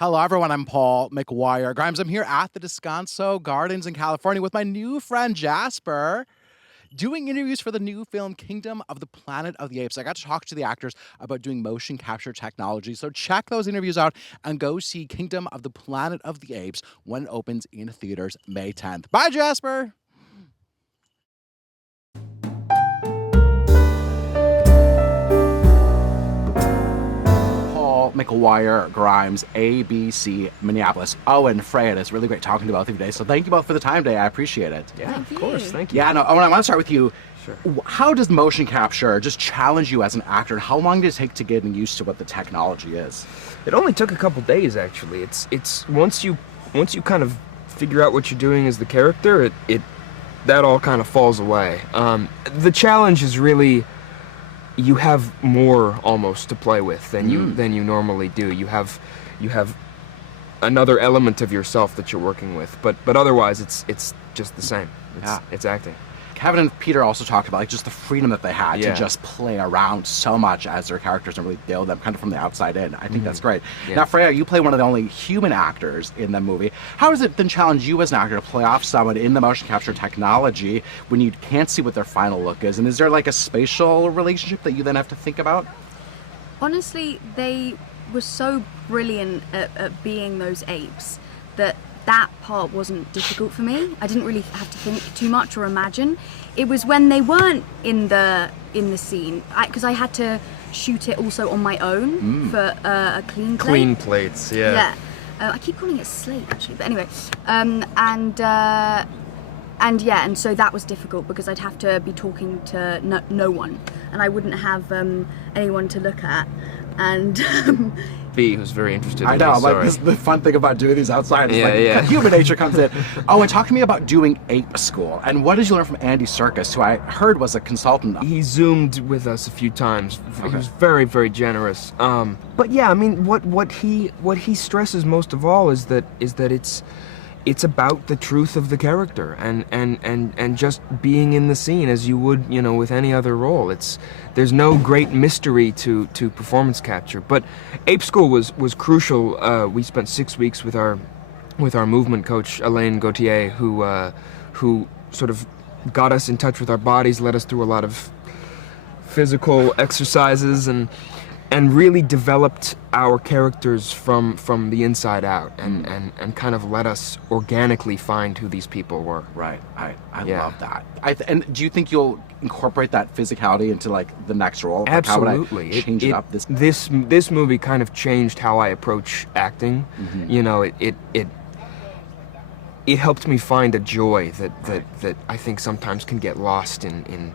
Hello, everyone. I'm Paul McGuire. Grimes, I'm here at the Descanso Gardens in California with my new friend Jasper, doing interviews for the new film Kingdom of the Planet of the Apes. I got to talk to the actors about doing motion capture technology. So check those interviews out and go see Kingdom of the Planet of the Apes when it opens in theaters May 10th. Bye, Jasper. McGuire, Grimes, ABC, Minneapolis. Owen, Freya, it's really great talking to both of you today. So thank you both for the time today. I appreciate it. Yeah, of course. Thank you. Yeah, no, Owen, I want to start with you. Sure. How does motion capture just challenge you as an actor? And how long did it take to get used to what the technology is? It only took a couple days, actually. It's once you kind of figure out what you're doing as the character, that all kind of falls away. The challenge is really, you have more almost to play with than you normally do. You have another element of yourself that you're working with, but otherwise it's just the same. It's acting. Kevin and Peter also talked about just the freedom that they had to Yeah. just play around so much as their characters and really build them kind of from the outside in. I think that's great. Yeah. Now, Freya, you play one of the only human actors in the movie. How does it then challenge you as an actor to play off someone in the motion capture technology when you can't see what their final look is? And is there like a spatial relationship that you then have to think about? Honestly, they were so brilliant at being those apes that part wasn't difficult for me. I didn't really have to think too much or imagine. It was when they weren't in the scene, because I had to shoot it also on my own for a clean plate. Clean plates, yeah. Yeah. I keep calling it slate actually, but anyway. And so that was difficult because I'd have to be talking to no one, and I wouldn't have anyone to look at. And B, who's very interested in I know, this like story. this is the fun thing about doing these outside. Yeah, Like yeah. human nature comes in. Oh, and talk to me about doing Ape School. And what did you learn from Andy Serkis, who I heard was a consultant? He zoomed with us a few times. He was very, very generous. But yeah, I mean, what he stresses most of all is that it's about the truth of the character and just being in the scene as you would, with any other role. There's no great mystery to performance capture. But Ape School was crucial. We spent 6 weeks with our movement coach Alain Gauthier, who sort of got us in touch with our bodies, led us through a lot of physical exercises and really developed our characters from the inside out and kind of let us organically find who these people were. Right. I Yeah. love that. And do you think you'll incorporate that physicality into like the next role? Like, Absolutely. How would I change it up? This movie kind of changed how I approach acting. It helped me find a joy that I think sometimes can get lost in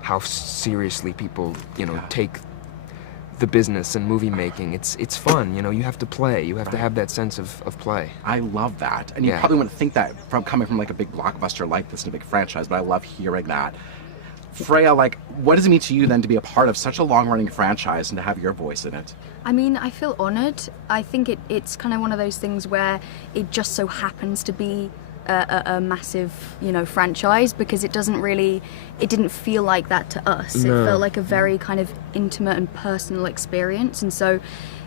how seriously people take the business and movie making. It's fun, you have to play. You have to have that sense of play. I love that. And you probably wouldn't think that from coming from like a big blockbuster like this and a big franchise, but I love hearing that. Freya, like, what does it mean to you then to be a part of such a long-running franchise and to have your voice in it? I mean, I feel honored. I think it's kind of one of those things where it just so happens to be a massive, franchise, because it didn't feel like that to us. No. It felt like a very kind of intimate and personal experience. And so,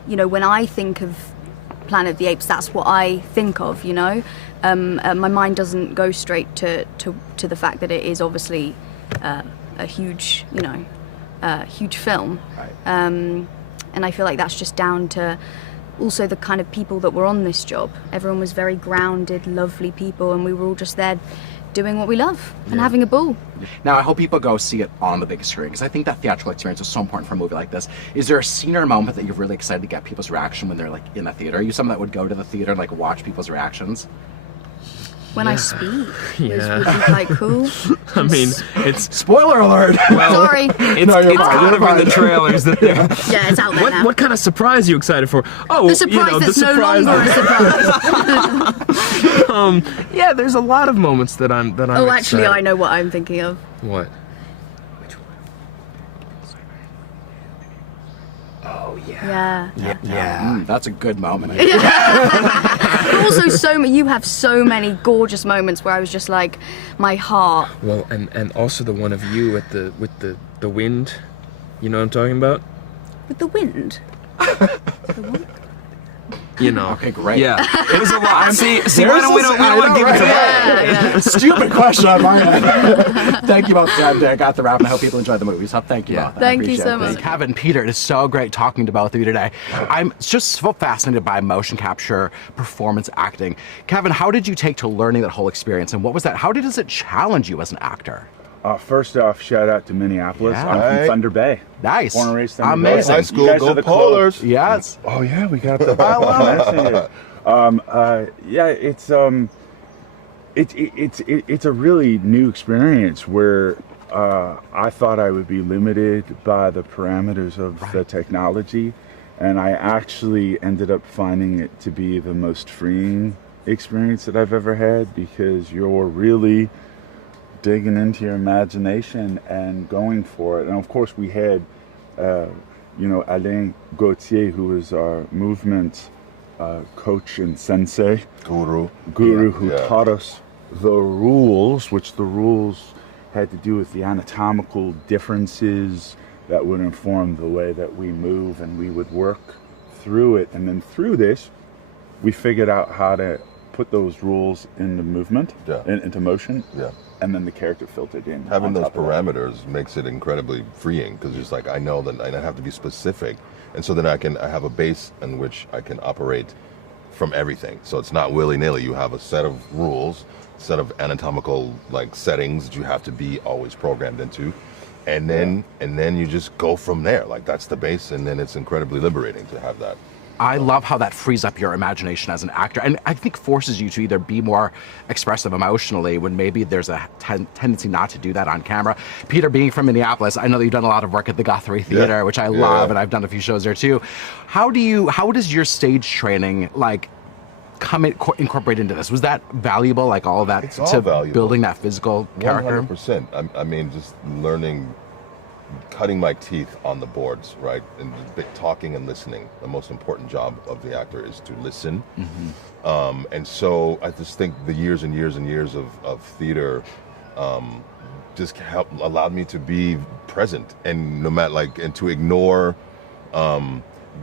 when I think of Planet of the Apes, that's what I think of, my mind doesn't go straight to the fact that it is obviously a huge, huge film. Right. And I feel like that's just down to also the kind of people that were on this job. Everyone was very grounded, lovely people, and we were all just there doing what we love and having a ball. Now, I hope people go see it on the big screen, because I think that theatrical experience is so important for a movie like this. Is there a scene or a moment that you're really excited to get people's reaction when they're like in the theater? Are you someone that would go to the theater and like watch people's reactions? When I speak, would be quite cool. I mean, it's Spoiler alert! well, Sorry. it's No, you're it's fine, kind you're of in fine. the trailers that they're. Yeah, it's out there now. What kind of surprise are you excited for? Oh, The surprise that's no longer a surprise. Yeah, there's a lot of moments that I'm Oh, actually, excited. I know what I'm thinking of. What? Yeah. Yeah. That's a good moment. But also, you have so many gorgeous moments where I was just like, my heart. Well, and also the one of you with the wind. You know what I'm talking about? With the wind. The what? You know. Okay, great. Yeah, it was a lot. See, There's why don't we don't want to give it to Yeah. Stupid question on my end. Thank you both. I got the wrap, and I hope people enjoyed the movie. So thank you both. I Thank you appreciate so it. much. Kevin, Peter, it is so great talking to both of you today. I'm just so fascinated by motion capture, performance acting. Kevin, how did you take to learning that whole experience, and what was that? How does it challenge you as an actor? First off, shout out to Minneapolis. Yeah. I'm from Thunder Bay. Nice. Born and raised Thunder Amazing. Bay. High school, go Polars. Yes. Oh yeah, we got the yeah, it's a really new experience where I thought I would be limited by the parameters of the technology, and I actually ended up finding it to be the most freeing experience that I've ever had, because you're really digging into your imagination and going for it. And of course we had Alain Gauthier, who is our movement coach and sensei Guru, who taught us the rules, which the rules had to do with the anatomical differences that would inform the way that we move, and we would work through it. And then through this, we figured out how to put those rules into movement, into motion, and then the character filtered in. Having those parameters makes it incredibly freeing, because it's like I know that I have to be specific, and so then I have a base in which I can operate from everything. So it's not willy-nilly. You have a set of rules, set of anatomical settings that you have to be always programmed into, and then you just go from there. Like that's the base, and then it's incredibly liberating to have that. I love how that frees up your imagination as an actor, and I think forces you to either be more expressive emotionally when maybe there's a tendency not to do that on camera. Peter, being from Minneapolis, I know that you've done a lot of work at the Guthrie Theater, which I love, and I've done a few shows there too. How does your stage training incorporate into this? Was that valuable, all of that, It's all valuable. Building that physical character? 100%. I mean, just learning, cutting my teeth on the boards, right? And talking and listening. The most important job of the actor is to listen. And so I just think the years and years and years of theater just allowed me to be present, and no matter and to ignore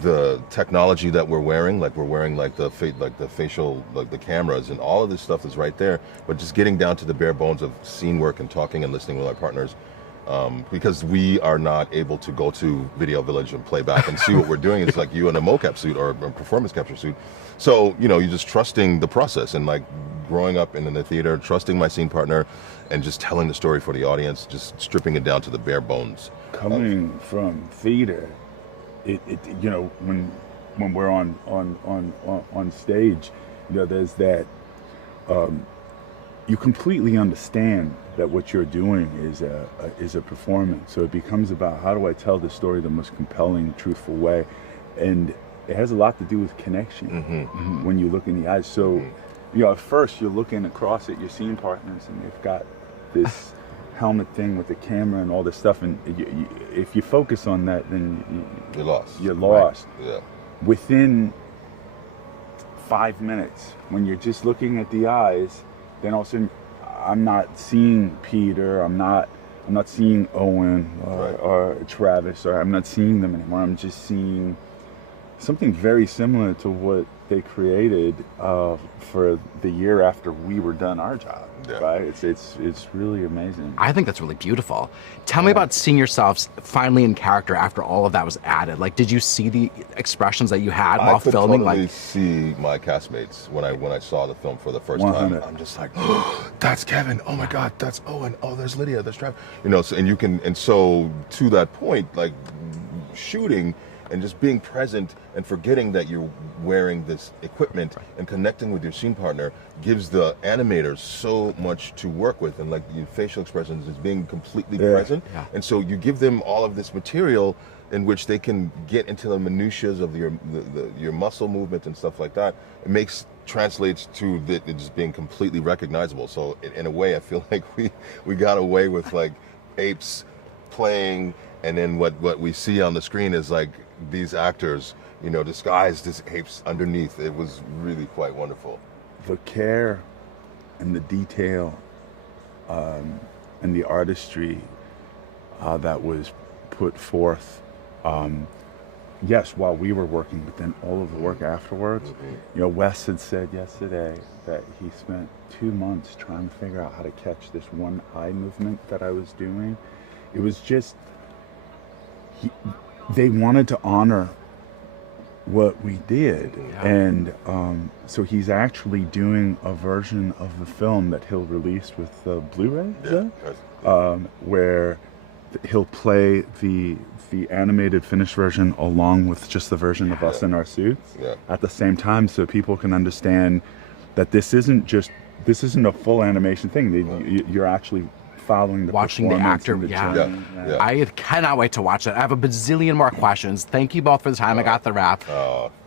the technology that we're wearing, the facial, the cameras and all of this stuff is right there, but just getting down to the bare bones of scene work and talking and listening with our partners. Because we are not able to go to Video Village and play back and see what we're doing. It's like you in a mocap suit or a performance capture suit. So, you're just trusting the process, and growing up in the theater, trusting my scene partner and just telling the story for the audience, just stripping it down to the bare bones. Coming from theater, when we're on stage, there's that, you completely understand that what you're doing is a performance. So it becomes about, how do I tell the story the most compelling, truthful way? And it has a lot to do with connection when you look in the eyes. So, at first you're looking across at your scene partners, and they've got this helmet thing with the camera and all this stuff. And if you focus on that, then you're lost. You're lost. Right. Yeah. Within 5 minutes, when you're just looking at the eyes, then all of a sudden, I'm not seeing Peter, I'm not seeing Owen or Travis, or I'm not seeing them anymore. I'm just seeing something very similar to what they created for the year after we were done our job. Right? It's really amazing. I think that's really beautiful. Tell me about seeing yourselves finally in character after all of that was added. Did you see the expressions that you had while filming? I could totally see my castmates when I saw the film for the first time. I'm just like, oh, that's Kevin. Oh my God, that's Owen. Oh, there's Lydia. There's Travis. So to that point, shooting and just being present and forgetting that you're wearing this equipment and connecting with your scene partner gives the animators so much to work with, and your facial expressions is being completely present. And so you give them all of this material in which they can get into the minutiae of your muscle movement and stuff like that. It translates to it just being completely recognizable. So in a way, I feel like we got away with Apes playing, and then what we see on the screen is these actors, disguised as apes underneath. It was really quite wonderful. The care and the detail and the artistry that was put forth yes, while we were working, but then all of the work afterwards. You know, Wes had said yesterday that he spent 2 months trying to figure out how to catch this one eye movement that I was doing. It was just, they wanted to honor what we did. And so he's actually doing a version of the film that he'll release with the Blu-ray, where he'll play the animated finished version along with just the version of us in our suits at the same time, so people can understand that this isn't a full animation thing. You're actually following the Watching the performance actor, and the yeah. journey. I cannot wait to watch it. I have a bazillion more questions. Thank you both for the time. I got the wrap.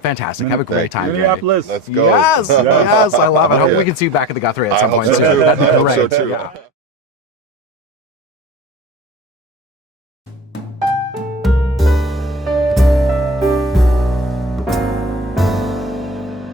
Fantastic. Have a great time. Minneapolis. Let's go. Yes, yes, I love it. I hope we can see you back at the Guthrie at some point hope so soon. too. That'd be I hope great. so too. Yeah.